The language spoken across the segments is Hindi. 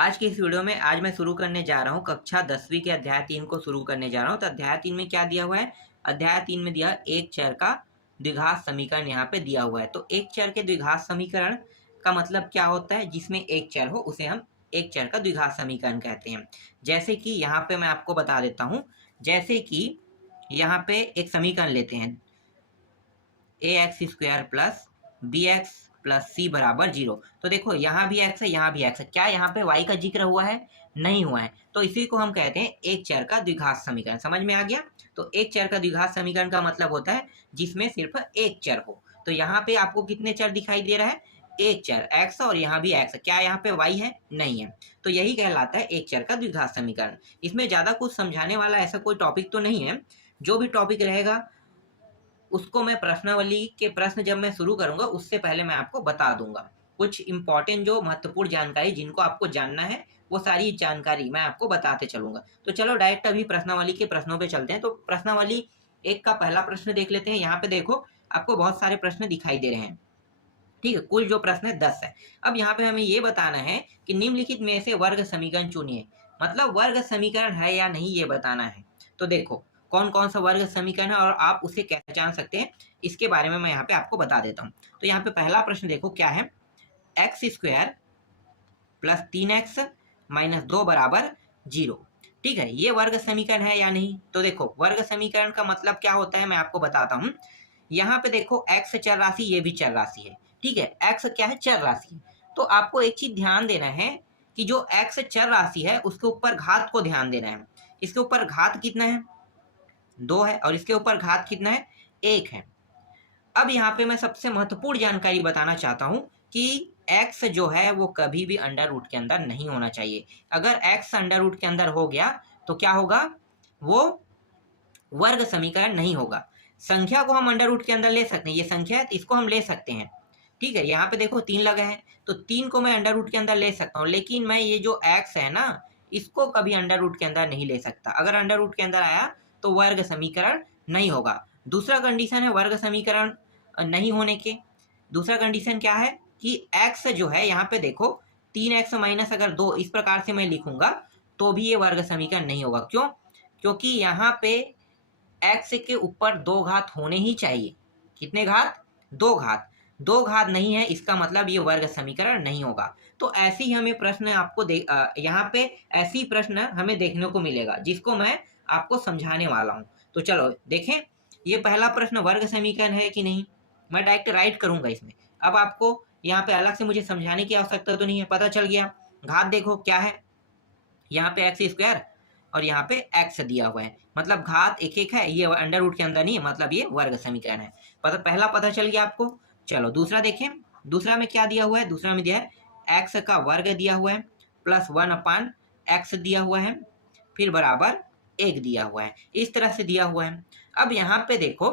आज की इस वीडियो में आज मैं शुरू करने जा रहा हूँ कक्षा 10वीं के अध्याय 3 को शुरू करने जा रहा हूँ। तो अध्याय 3 में क्या दिया हुआ है? अध्याय 3 में दिया एक चर का द्विघात समीकरण यहाँ पे दिया हुआ है। तो एक चर के द्विघात समीकरण का मतलब क्या होता है? जिसमें एक चर हो उसे हम एक चर का द्विघात समीकरण कहते हैं। जैसे कि यहाँ पे मैं आपको बता देता हूँ, जैसे कि यहाँ पे एक समीकरण लेते हैं ax² प्लस bx प्लस सी बराबर 0। तो देखो यहाँ भी x है, यहाँ भी x है। क्या यहाँ पे y का जिक्र हुआ है? नहीं हुआ है। तो इसी को हम कहते हैं एक चर का द्विघात समीकरण। समझ में आ गया? तो एक चर का द्विघात समीकरण का मतलब होता है जिसमें सिर्फ एक चर हो। तो यहाँ पे आपको कितने चर दिखाई दे रहा है? एक चर x और यहाँ भी x है। क्या यहाँ पे y है? नहीं है। तो यही कहलाता है एक चर का द्विघात समीकरण। इसमें ज्यादा कुछ समझाने वाला ऐसा कोई टॉपिक तो नहीं है। जो भी टॉपिक रहेगा उसको मैं प्रश्नावली के प्रश्न जब मैं शुरू करूंगा उससे पहले मैं आपको बता दूंगा। कुछ इंपॉर्टेंट जो महत्वपूर्ण जानकारी जिनको आपको जानना है वो सारी जानकारी मैं आपको बताते चलूंगा। तो चलो डायरेक्ट अभी प्रश्नावली के प्रश्नों पे चलते हैं। तो प्रश्नावली एक का पहला प्रश्न देख लेते हैं। यहाँ पे देखो आपको बहुत सारे प्रश्न दिखाई दे रहे हैं। ठीक है, कुल जो प्रश्न है 10 है। अब यहाँ पे हमें ये बताना है कि निम्नलिखित में से वर्ग समीकरण चुनिए। मतलब वर्ग समीकरण है या नहीं ये बताना है। तो देखो कौन कौन सा वर्ग समीकरण है और आप उसे कैसे पहचान सकते हैं इसके बारे में मैं यहाँ पे आपको बता देता हूँ। तो यहाँ पे पहला प्रश्न देखो क्या है? x² प्लस 3x माइनस 2 बराबर 0। ठीक है, ये वर्ग समीकरण है या नहीं? तो देखो वर्ग समीकरण का मतलब क्या होता है मैं आपको बताता हूँ। यहाँ पे देखो x चर राशि, ये भी चर राशि है। ठीक है, x क्या है? चर राशि है। तो आपको एक चीज ध्यान देना है कि जो x चर राशि है उसके ऊपर घात को ध्यान देना है। इसके ऊपर घात कितना है? 2 है और इसके ऊपर घात कितना है? 1 है। अब यहाँ पे मैं सबसे महत्वपूर्ण जानकारी बताना चाहता हूँ कि x जो है वो कभी भी अंडर रूट के अंदर नहीं होना चाहिए। अगर x अंडर रूट के अंदर हो गया तो क्या होगा? वो वर्ग समीकरण नहीं होगा। संख्या को हम अंडर रूट के अंदर ले सकते हैं, ये संख्या है तो इसको हम ले सकते हैं। ठीक है, यहाँ पे देखो 3 लगा है तो 3 को मैं अंडर रूट के अंदर ले सकता हूँ, लेकिन मैं ये जो x है ना इसको कभी अंडर रूट के अंदर नहीं ले सकता। अगर अंडर रूट के अंदर आया तो वर्ग समीकरण नहीं होगा। दूसरा कंडीशन है वर्ग समीकरण नहीं होने के। दूसरा कंडीशन क्या है कि x जो है यहाँ पे देखो 3x माइनस अगर 2 इस प्रकार से मैं लिखूंगा तो भी ये वर्ग समीकरण नहीं होगा। क्यों? क्योंकि यहाँ पे x के ऊपर 2 घात होने ही चाहिए। कितने घात? 2 घात। 2 घात नहीं है इसका मतलब ये वर्ग समीकरण नहीं होगा। तो ऐसे ही हमें प्रश्न आपको यहाँ पे ऐसी प्रश्न हमें देखने को मिलेगा जिसको मैं आपको समझाने वाला हूँ। तो चलो देखें ये पहला प्रश्न वर्ग समीकरण है कि नहीं। मैं डायरेक्ट राइट करूंगा इसमें। अब आपको यहाँ पे अलग से मुझे समझाने की आवश्यकता तो नहीं है, पता चल गया। घात देखो क्या है? यहाँ पे x² और यहाँ पे x दिया हुआ है, मतलब घात एक एक है, ये अंडर रूट के अंदर नहीं है, मतलब ये वर्ग समीकरण है। पहला पता चल गया आपको। चलो दूसरा देखें। दूसरा में क्या दिया हुआ है? दूसरा में दिया है x का वर्ग दिया हुआ है प्लस 1/x दिया हुआ है, फिर बराबर 1 दिया हुआ है। इस तरह से दिया हुआ है। अब यहाँ पे देखो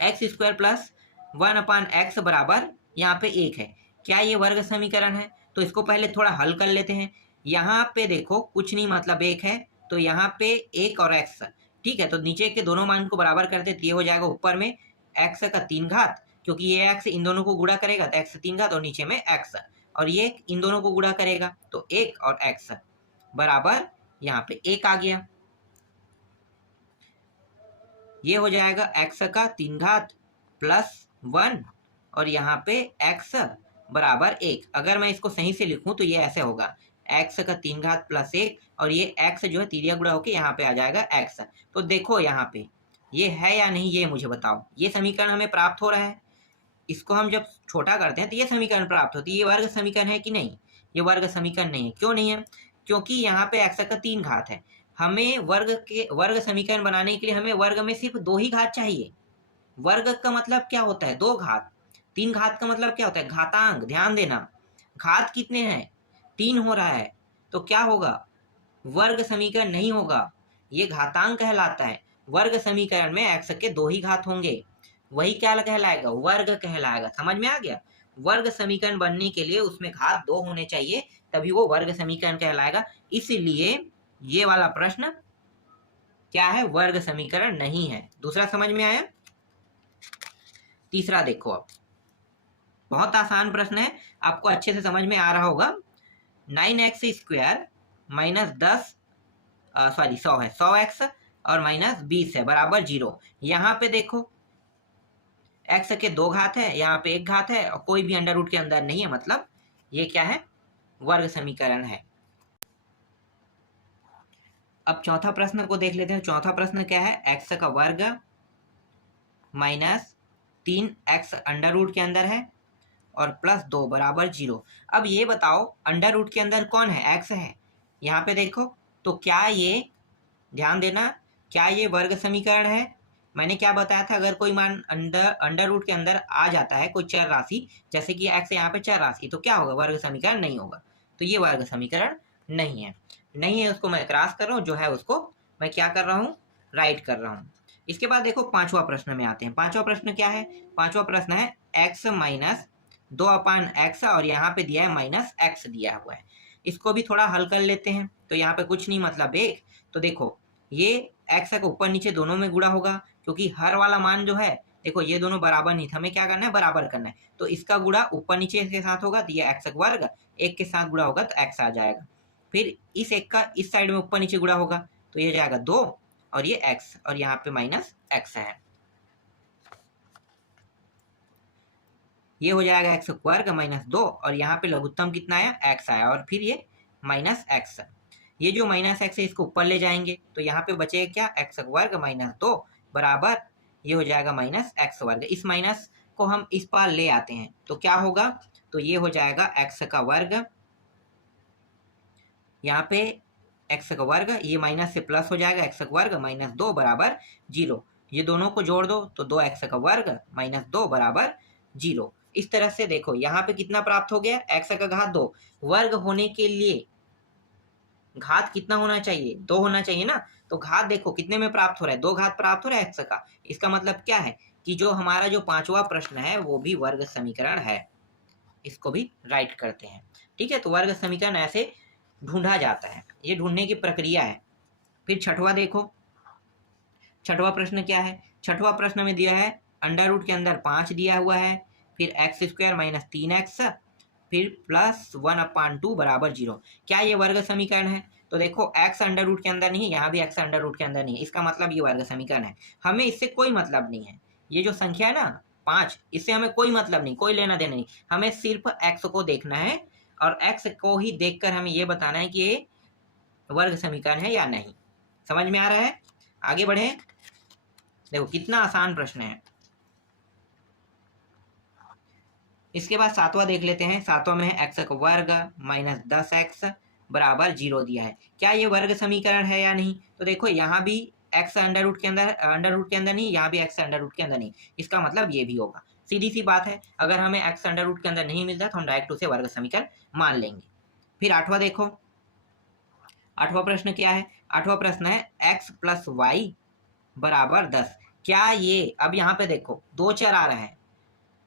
x² प्लस 1/x बराबर यहाँ पे 1 है। क्या ये वर्ग समीकरण है? तो इसको पहले थोड़ा हल कर लेते हैं। यहाँ पे देखो कुछ नहीं, मतलब 1 है तो यहाँ पे 1 और x। ठीक है, तो नीचे के दोनों मान को बराबर करते तो ये हो जाएगा ऊपर में x का 3 घात, क्योंकि ये x इन दोनों को गुणा करेगा तो x 3 घात, और नीचे में x और ये इन दोनों को गुणा करेगा तो 1 और x बराबर यहाँ पे 1 आ गया। ये हो जाएगा x का 3 घात प्लस 1 और यहाँ पे x बराबर 1। अगर मैं इसको सही से लिखूं तो ये ऐसे होगा x का 3 घात प्लस 1 और ये x जो है तिरिया गुणा होके यहाँ पे आ जाएगा x। तो देखो यहाँ पे ये है या नहीं ये मुझे बताओ। ये समीकरण हमें प्राप्त हो रहा है। इसको हम जब छोटा करते हैं तो ये समीकरण प्राप्त होती है। ये वर्ग समीकरण है कि नहीं? ये वर्ग समीकरण नहीं है। क्यों नहीं है? क्योंकि यहाँ पे x का 3 घात है। हमें वर्ग समीकरण बनाने के लिए हमें वर्ग में सिर्फ 2 ही घात चाहिए। वर्ग का मतलब क्या होता है? 2 घात। 3 घात का मतलब क्या होता है? घातांक। ध्यान देना, घात कितने हैं? 3 हो रहा है तो क्या होगा? वर्ग समीकरण नहीं होगा, ये घातांक कहलाता है। वर्ग समीकरण में x के 2 ही घात होंगे, वही क्या कहलाएगा? वर्ग कहलाएगा। समझ में आ गया? वर्ग समीकरण बनने के लिए उसमें घात 2 होने चाहिए तभी वो वर्ग समीकरण कहलाएगा। इसलिए ये वाला प्रश्न क्या है? वर्ग समीकरण नहीं है। दूसरा समझ में आया? तीसरा देखो, अब बहुत आसान प्रश्न है, आपको अच्छे से समझ में आ रहा होगा। 9x² माइनस 10 सॉरी 100 है, 100x और माइनस 20 है बराबर 0। यहाँ पे देखो x के 2 घात है, यहाँ पे 1 घात है और कोई भी अंडर रूट के अंदर नहीं है, मतलब ये क्या है, वर्ग समीकरण है। अब चौथा प्रश्न को देख लेते हैं। चौथा प्रश्न क्या है, x का वर्ग माइनस 3x अंडर रूट के अंदर है और प्लस 2 बराबर 0। अब ये बताओ अंडर रूट के अंदर कौन है, x है। यहाँ पे देखो तो क्या ये, ध्यान देना, क्या ये वर्ग समीकरण है। मैंने क्या बताया था, अगर कोई मान अंडर रूट के अंदर आ जाता है कोई चर राशि, जैसे कि x यहाँ पे चर राशि, तो क्या होगा, वर्ग समीकरण नहीं होगा। तो ये वर्ग समीकरण नहीं है। नहीं है उसको मैं क्रॉस कर रहा हूँ, जो है उसको मैं क्या कर रहा हूँ, राइट कर रहा हूँ। इसके बाद देखो पांचवा प्रश्न में आते हैं। पांचवा प्रश्न क्या है, पांचवा प्रश्न है x माइनस 2/x और यहाँ पे दिया है माइनस x दिया हुआ है। इसको भी थोड़ा हल कर लेते हैं। तो यहाँ पे कुछ नहीं, मतलब एक, तो देखो ये x का ऊपर नीचे दोनों में गुणा होगा, क्योंकि हर वाला मान जो है, देखो ये दोनों बराबर नहीं था, हमें क्या करना है, बराबर करना है। तो इसका गुणा ऊपर नीचे के साथ होगा तो ये x वर्ग, एक के साथ गुणा होगा तो x आ जाएगा। फिर इस एक का इस साइड में ऊपर नीचे गुणा होगा तो ये जाएगा 2 और ये x और यहाँ पे माइनस x है। ये हो जाएगा x वर्ग माइनस 2 और यहाँ पे लघुत्तम कितना आया, x आया और फिर ये माइनस x। ये जो माइनस x है इसको ऊपर ले जाएंगे तो यहाँ पे बचेगा क्या, x वर्ग माइनस 2 बराबर, ये हो जाएगा माइनस x वर्ग। इस माइनस को हम इस पार ले आते हैं तो क्या होगा, तो ये हो जाएगा x का वर्ग, यहाँ पे x का वर्ग, ये माइनस से प्लस हो जाएगा, x का वर्ग माइनस 2 बराबर 0। ये दोनों को जोड़ दो तो 2x का वर्ग माइनस 2 बराबर 0। इस तरह से देखो यहाँ पे कितना प्राप्त हो गया, x का घात 2। वर्ग होने के लिए घात कितना होना चाहिए, 2 होना चाहिए ना। तो घात देखो कितने में प्राप्त हो रहा है, 2 घात प्राप्त हो रहा है x का। इसका मतलब क्या है कि जो हमारा जो पांचवा प्रश्न है वो भी वर्ग समीकरण है। इसको भी राइट करते हैं, ठीक है। तो वर्ग समीकरण ऐसे ढूंढा जाता है, ये ढूंढने की प्रक्रिया है। फिर छठवा देखो, छठवा प्रश्न क्या है। छठवा प्रश्न में दिया है अंडर रूट के अंदर 5 दिया हुआ है, फिर x² माइनस 3x फिर प्लस 1/2 बराबर 0। क्या ये वर्ग समीकरण है, तो देखो x अंडर रूट के अंदर नहीं, यहाँ भी x अंडर रूट के अंदर नहीं है, इसका मतलब ये वर्ग समीकरण है। हमें इससे कोई मतलब नहीं है, ये जो संख्या है ना 5, इससे हमें कोई मतलब नहीं, कोई लेना देना नहीं। हमें सिर्फ x को देखना है और x को ही देखकर हमें ये बताना है कि ये वर्ग समीकरण है या नहीं। समझ में आ रहा है, आगे बढ़े। देखो कितना आसान प्रश्न है। इसके बाद सातवां देख लेते हैं। सातवां में है x का वर्ग माइनस 10x बराबर 0 दिया है। क्या ये वर्ग समीकरण है या नहीं, तो देखो यहाँ भी x अंडर रूट के अंदर नहीं, यहाँ भी x अंडर रूट के अंदर नहीं, इसका मतलब ये भी होगा। सीधी सी बात है, अगर हमें x अंडर रूट के अंदर नहीं मिलता तो हम डायरेक्ट उसे वर्ग समीकरण मान लेंगे। फिर आठवां देखो, आठवां प्रश्न क्या है। आठवां प्रश्न है x प्लस वाई बराबर 10। क्या ये, अब यहाँ पे देखो 2 चर आ रहे हैं,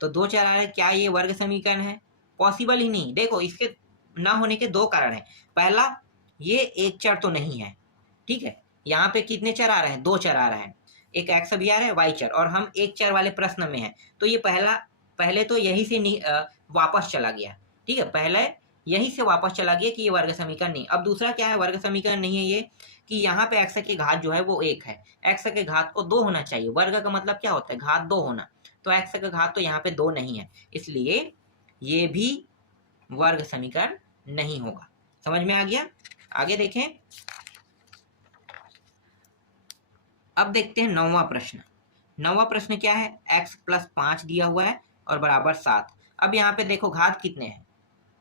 तो 2 चर आ रहे हैं, क्या ये वर्ग समीकरण है, पॉसिबल ही नहीं। देखो इसके ना होने के 2 कारण हैं। पहला, ये एक चर तो नहीं है, ठीक है। यहाँ पे कितने चर आ रहे हैं, 2 चर आ रहे हैं, एक x भी आ रहा है, y चर, और हम एक चर वाले प्रश्न में हैं। तो ये पहले तो यही से वापस चला गया, ठीक है, पहले यही से वापस चला गया कि ये वर्ग समीकरण नहीं। अब दूसरा क्या है, वर्ग समीकरण नहीं है ये, कि यहाँ पे x के घात जो है वो 1 है, x के घात को 2 होना चाहिए। वर्ग का मतलब क्या होता है, घात 2 होना, तो x का घात तो यहाँ पे 2 नहीं है, इसलिए ये भी वर्ग समीकरण नहीं होगा। समझ में आ गया, आगे देखें। अब देखते हैं 9वां प्रश्न। 9वां प्रश्न क्या है, x प्लस 5 दिया हुआ है और बराबर 7। अब यहाँ पे देखो घात कितने हैं,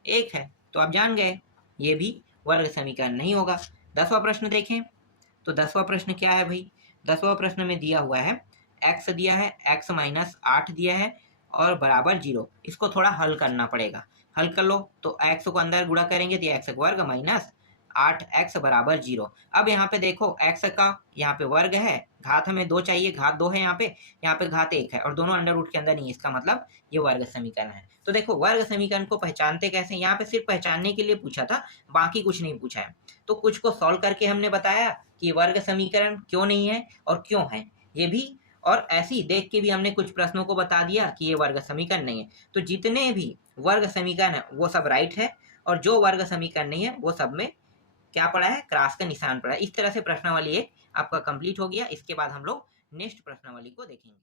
1 है, तो आप जान गए ये भी वर्ग समीकरण नहीं होगा। 10वां प्रश्न देखें, तो 10वां प्रश्न क्या है भाई। 10वां प्रश्न में दिया हुआ है x दिया है, x माइनस 8 दिया है और बराबर 0। इसको थोड़ा हल करना पड़ेगा, हल कर लो तो x को अंदर गुणा करेंगे तो x वर्ग माइनस 8x बराबर 0। अब यहाँ पे देखो x का यहाँ पे वर्ग है, घात हमें 2 चाहिए, घात 2 है, यहाँ पे घात 1 है और दोनों अंडर रूट के अंदर नहीं है, इसका मतलब ये वर्ग समीकरण है। तो देखो वर्ग समीकरण को पहचानते कैसे, यहाँ पे सिर्फ पहचानने के लिए पूछा था, बाकी कुछ नहीं पूछा है। तो कुछ को सॉल्व करके हमने बताया कि वर्ग समीकरण क्यों नहीं है और क्यों है ये भी, और ऐसे ही देख के भी हमने कुछ प्रश्नों को बता दिया कि ये वर्ग समीकरण नहीं है। तो जितने भी वर्ग समीकरण है वो सब राइट है और जो वर्ग समीकरण नहीं है वो सब में क्या पड़ा है, क्रॉस का निशान पड़ा है। इस तरह से प्रश्नावली एक आपका कंप्लीट हो गया। इसके बाद हम लोग नेक्स्ट प्रश्नावली को देखेंगे।